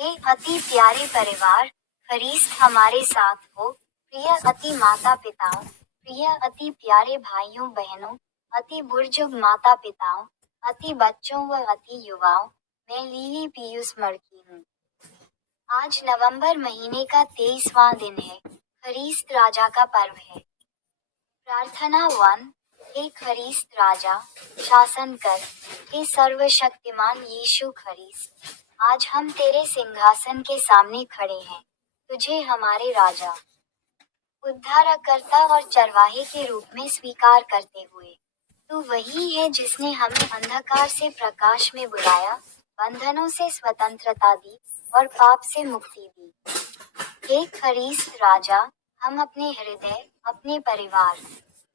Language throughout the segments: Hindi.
हे अति प्यारे परिवार, फरिश्त हमारे साथ हो, प्रिय अति माता पिताओं, प्रिय अति प्यारे भाइयों बहनों, अति बुजुर्ग माता पिताओं, अति बच्चों व अति युवाओं, मैं लीली पीयूष मड़की हूँ। आज नवंबर महीने का 23वां दिन है। फरिश्त राजा का पर्व है। प्रार्थना 1। हे फरिश्त राजा, शासन कर, हे सर्वशक्तिमान यीशु फरिश्त, आज हम तेरे सिंहासन के सामने खड़े हैं, तुझे हमारे राजा, उद्धारकर्ता और चरवाहे के रूप में स्वीकार करते हुए। तू वही है जिसने हमें अंधकार से प्रकाश में बुलाया, बंधनों से स्वतंत्रता दी और पाप से मुक्ति दी। हे फरिश्त राजा, हम अपने हृदय, अपने परिवार,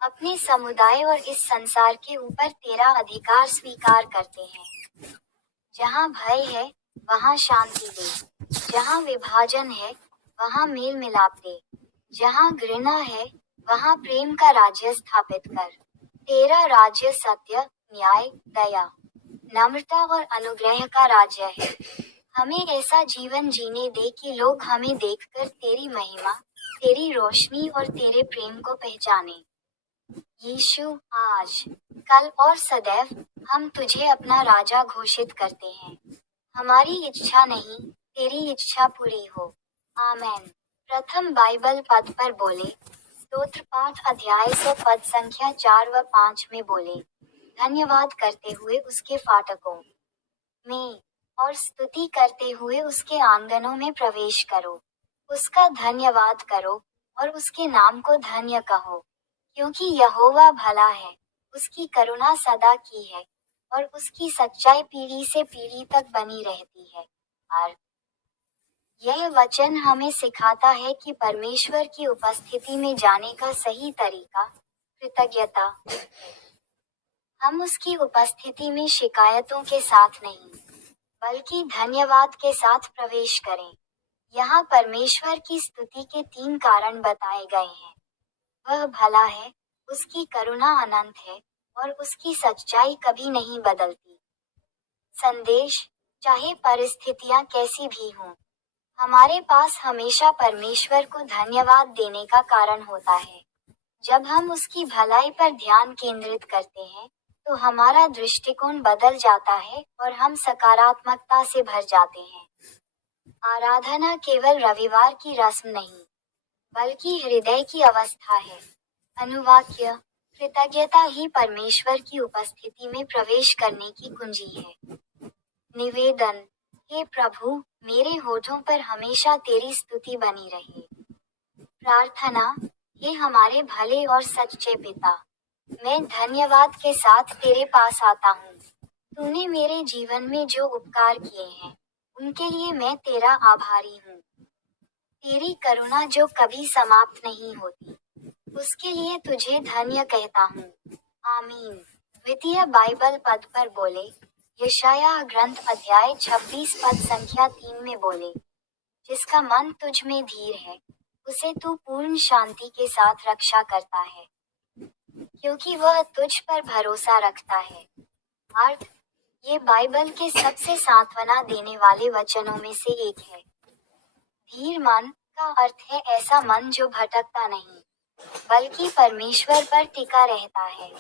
अपने समुदाय और इस संसार के ऊपर तेरा अधिकार स्वीकार करते हैं। जहाँ भय है, वहाँ शांति दे। जहाँ विभाजन है, वहाँ मेल मिलाप दे। जहाँ घृणा है, वहाँ प्रेम का राज्य स्थापित कर। तेरा राज्य सत्य, न्याय, दया, नम्रता और अनुग्रह का राज्य है। हमें ऐसा जीवन जीने दे कि लोग हमें देखकर तेरी महिमा, तेरी रोशनी और तेरे प्रेम को पहचाने। यीशु, आज, कल और सदैव हम तुझे अपना राजा घोषित करते हैं। हमारी इच्छा नहीं, तेरी इच्छा पूरी हो। आमेन। प्रथम बाइबल पद पर बोले। स्तोत्र पाठ अध्याय से पद संख्या 4 व 5 में बोले। धन्यवाद करते हुए उसके फाटकों में और स्तुति करते हुए उसके आंगनों में प्रवेश करो। उसका धन्यवाद करो और उसके नाम को धन्य कहो, क्योंकि यहोवा भला है, उसकी करुणा सदा की है और उसकी सच्चाई पीढ़ी से पीढ़ी तक बनी रहती है। और यह वचन हमें सिखाता है कि परमेश्वर की उपस्थिति में जाने का सही तरीका कृतज्ञता है। हम उसकी उपस्थिति में शिकायतों के साथ नहीं, बल्कि धन्यवाद के साथ प्रवेश करें। यहाँ परमेश्वर की स्तुति के 3 कारण बताए गए हैं। वह भला है, उसकी करुणा अनंत है और उसकी सच्चाई कभी नहीं बदलती। संदेश, चाहे परिस्थितियां कैसी भी हों, हमारे पास हमेशा परमेश्वर को धन्यवाद देने का कारण होता है। जब हम उसकी भलाई पर ध्यान केंद्रित करते हैं, तो हमारा दृष्टिकोण बदल जाता है और हम सकारात्मकता से भर जाते हैं। आराधना केवल रविवार की रस्म नहीं, बल्कि हृदय की अवस्था है। अनुवाक्य, कृतज्ञता ही परमेश्वर की उपस्थिति में प्रवेश करने की कुंजी है। निवेदन, हे प्रभु, मेरे होठों पर हमेशा तेरी स्तुति बनी रहे। प्रार्थना, हे हमारे भले और सच्चे पिता, मैं धन्यवाद के साथ तेरे पास आता हूँ। तूने मेरे जीवन में जो उपकार किए हैं, उनके लिए मैं तेरा आभारी हूँ। तेरी करुणा जो कभी समाप्त नहीं होती, उसके लिए तुझे धन्य कहता हूँ। आमीन। द्वितीय बाइबल पद पर बोले। यशायाह ग्रंथ अध्याय 26 पद संख्या 3 में बोले। जिसका मन तुझ में धीर है, उसे तू पूर्ण शांति के साथ रक्षा करता है, क्योंकि वह तुझ पर भरोसा रखता है। अर्थ, ये बाइबल के सबसे सांत्वना देने वाले वचनों में से एक है। धीर मन का अर्थ है ऐसा मन जो भटकता नहीं, बल्कि परमेश्वर पर टिका रहता है।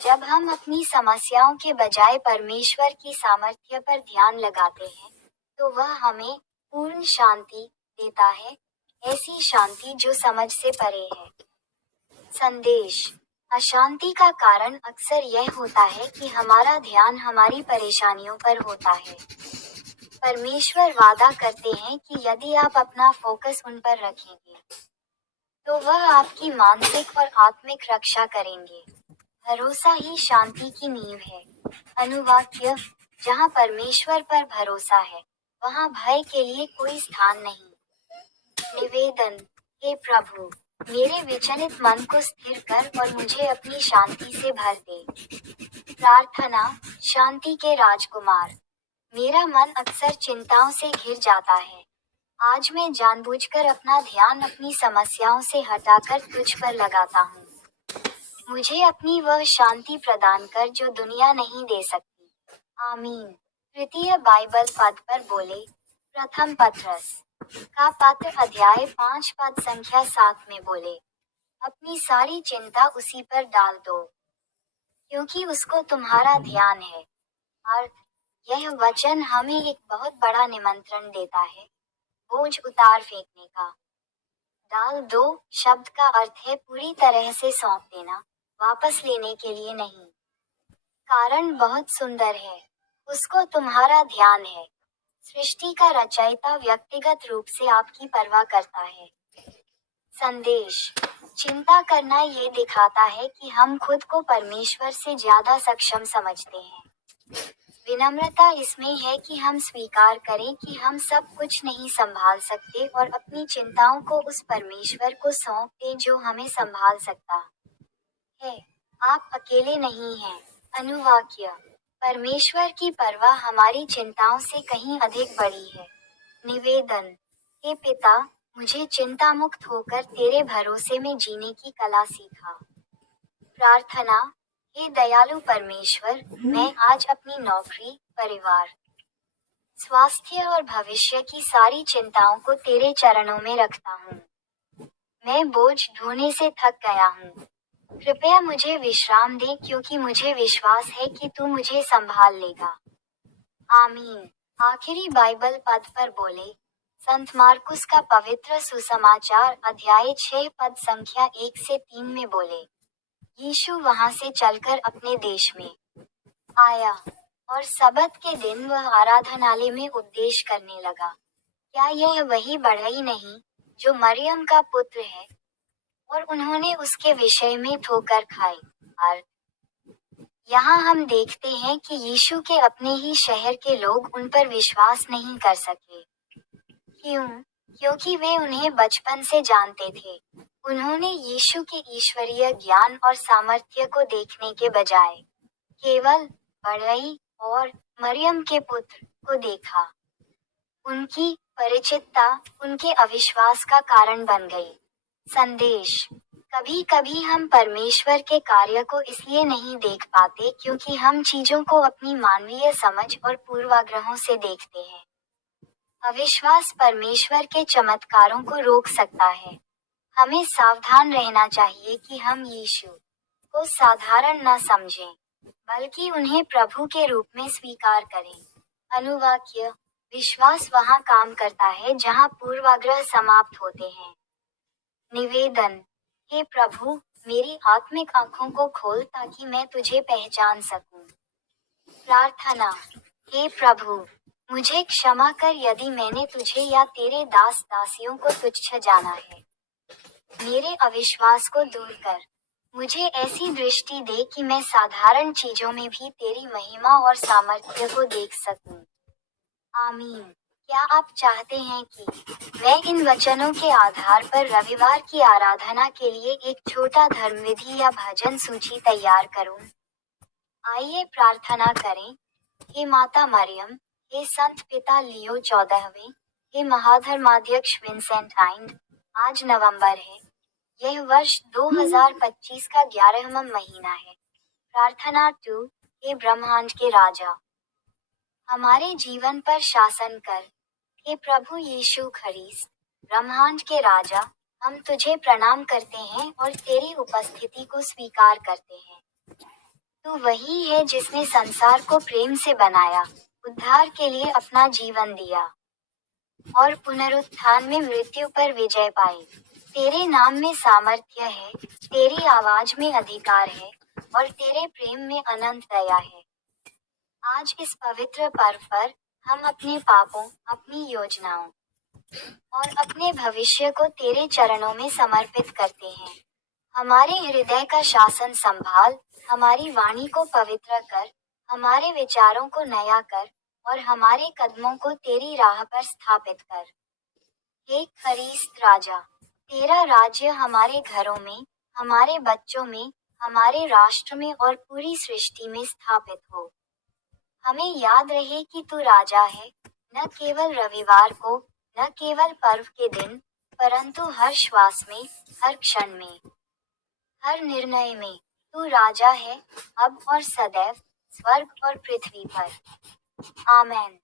जब हम अपनी समस्याओं के बजाय परमेश्वर की सामर्थ्य पर ध्यान लगाते हैं, तो वह हमें पूर्ण शांति देता है, ऐसी शांति जो समझ से परे है। संदेश, अशांति का कारण अक्सर यह होता है कि हमारा ध्यान हमारी परेशानियों पर होता है। परमेश्वर वादा करते हैं कि यदि आप अपना फोकस उन पर रखेंगे, तो वह आपकी मानसिक और आत्मिक रक्षा करेंगे। भरोसा ही शांति की नींव है। अनुवाक्य, जहाँ परमेश्वर पर भरोसा है, वहाँ भय के लिए कोई स्थान नहीं। निवेदन, हे प्रभु, मेरे विचलित मन को स्थिर कर और मुझे अपनी शांति से भर दे। प्रार्थना, शांति के राजकुमार, मेरा मन अक्सर चिंताओं से घिर जाता है। आज मैं जानबूझकर अपना ध्यान अपनी समस्याओं से हटाकर तुझ पर लगाता हूँ। मुझे अपनी वह शांति प्रदान कर जो दुनिया नहीं दे सकती। आमीन। तृतीय बाइबल पद पर बोले। प्रथम पत्रस का पत्र अध्याय 5 पद संख्या 7 में बोले, अपनी सारी चिंता उसी पर डाल दो, क्योंकि उसको तुम्हारा ध्यान है। अर्थ, यह वचन हमें एक बहुत बड़ा निमंत्रण देता है, बोझ उतार फेंकने का। डाल दो शब्द का अर्थ है पूरी तरह से सौंप देना, वापस लेने के लिए नहीं। कारण बहुत सुंदर है, उसको तुम्हारा ध्यान है। सृष्टि का रचयिता व्यक्तिगत रूप से आपकी परवाह करता है। संदेश, चिंता करना ये दिखाता है कि हम खुद को परमेश्वर से ज्यादा सक्षम समझते हैं। विनम्रता इसमें है कि हम स्वीकार करें कि हम सब कुछ नहीं संभाल सकते और अपनी चिंताओं को उस परमेश्वर को सौंप दें जो हमें संभाल सकता है। आप अकेले नहीं हैं। अनुवाक्य, परमेश्वर की परवाह हमारी चिंताओं से कहीं अधिक बड़ी है। निवेदन, हे पिता, मुझे चिंता मुक्त होकर तेरे भरोसे में जीने की कला सीखा। प्रार्थना, हे दयालु परमेश्वर, मैं आज अपनी नौकरी, परिवार, स्वास्थ्य और भविष्य की सारी चिंताओं को तेरे चरणों में रखता हूँ। मैं बोझ ढोने से थक गया हूँ। कृपया मुझे विश्राम दे क्योंकि मुझे विश्वास है कि तू मुझे संभाल लेगा। आमीन। आखिरी बाइबल पद पर बोले, संत मार्कुस का पवित्र सुसमाचार अध्याय 6 पद संख्या 1 से 3 में बोले, यीशु वहां से चलकर अपने देश में आया और सबत के दिन वह आराधनालय में उपदेश करने लगा। क्या यह वही बढ़ई नहीं जो मरियम का पुत्र है? और उन्होंने उसके विषय में ठोकर खाई। अर्थ, यहाँ हम देखते हैं कि यीशु के अपने ही शहर के लोग उन पर विश्वास नहीं कर सके। क्यों? क्योंकि वे उन्हें बचपन से जानते थे। उन्होंने यीशु के ईश्वरीय ज्ञान और सामर्थ्य को देखने के बजाय केवल बढ़ई और मरियम के पुत्र को देखा। उनकी परिचितता उनके अविश्वास का कारण बन गई। संदेश, कभी कभी हम परमेश्वर के कार्य को इसलिए नहीं देख पाते क्योंकि हम चीजों को अपनी मानवीय समझ और पूर्वाग्रहों से देखते हैं। अविश्वास परमेश्वर के चमत्कारों को रोक सकता है। हमें सावधान रहना चाहिए कि हम यीशु को साधारण न समझें, बल्कि उन्हें प्रभु के रूप में स्वीकार करें। अनुवाक्य, विश्वास वहाँ काम करता है जहाँ पूर्वाग्रह समाप्त होते हैं। निवेदन, हे प्रभु, मेरी आत्मिक आंखों को खोल ताकि मैं तुझे पहचान सकूं। प्रार्थना, हे प्रभु, मुझे क्षमा कर यदि मैंने तुझे या तेरे दास दासियों को तुच्छ जाना है। मेरे अविश्वास को दूर कर। मुझे ऐसी दृष्टि दे कि मैं साधारण चीजों में भी तेरी महिमा और सामर्थ्य को देख सकूं। आमीन। क्या आप चाहते हैं कि मैं इन वचनों के आधार पर रविवार की आराधना के लिए एक छोटा धर्मविधि या भजन सूची तैयार करूं? आइए प्रार्थना करें। हे माता मरियम, हे संत पिता लियो 14वें, हे महाधर्माध्यक्ष विंसेंट आइंड, आज नवंबर है। यह वर्ष 2025 का 11वां महीना है। प्रार्थना 2, हे ब्रह्मांड के राजा, हमारे जीवन पर शासन कर। हे प्रभु यीशु ख्रीस्त, ब्रह्मांड के राजा, हम तुझे प्रणाम करते हैं और तेरी उपस्थिति को स्वीकार करते हैं। तू वही है जिसने संसार को प्रेम से बनाया, उद्धार के लिए अपना जीवन दिया और पुनरुत्थान में मृत्यु पर विजय पाई। तेरे नाम में सामर्थ्य है, तेरी आवाज में अधिकार है और तेरे प्रेम में अनंत दया है। आज इस पवित्र पर्व पर हम अपने पापों, अपनी योजनाओं और अपने भविष्य को तेरे चरणों में समर्पित करते हैं। हमारे हृदय का शासन संभाल, हमारी वाणी को पवित्र कर, हमारे विचारों को नया कर और हमारे कदमों को तेरी राह पर स्थापित कर। हे ख्रीस्त राजा, तेरा राज्य हमारे घरों में, हमारे बच्चों में, हमारे राष्ट्र में और पूरी सृष्टि में स्थापित हो। हमें याद रहे कि तू राजा है, न केवल रविवार को, न केवल पर्व के दिन, परंतु हर श्वास में, हर क्षण में, हर निर्णय में। तू राजा है, अब और सदैव, स्वर्ग और पृथ्वी पर। आमेन।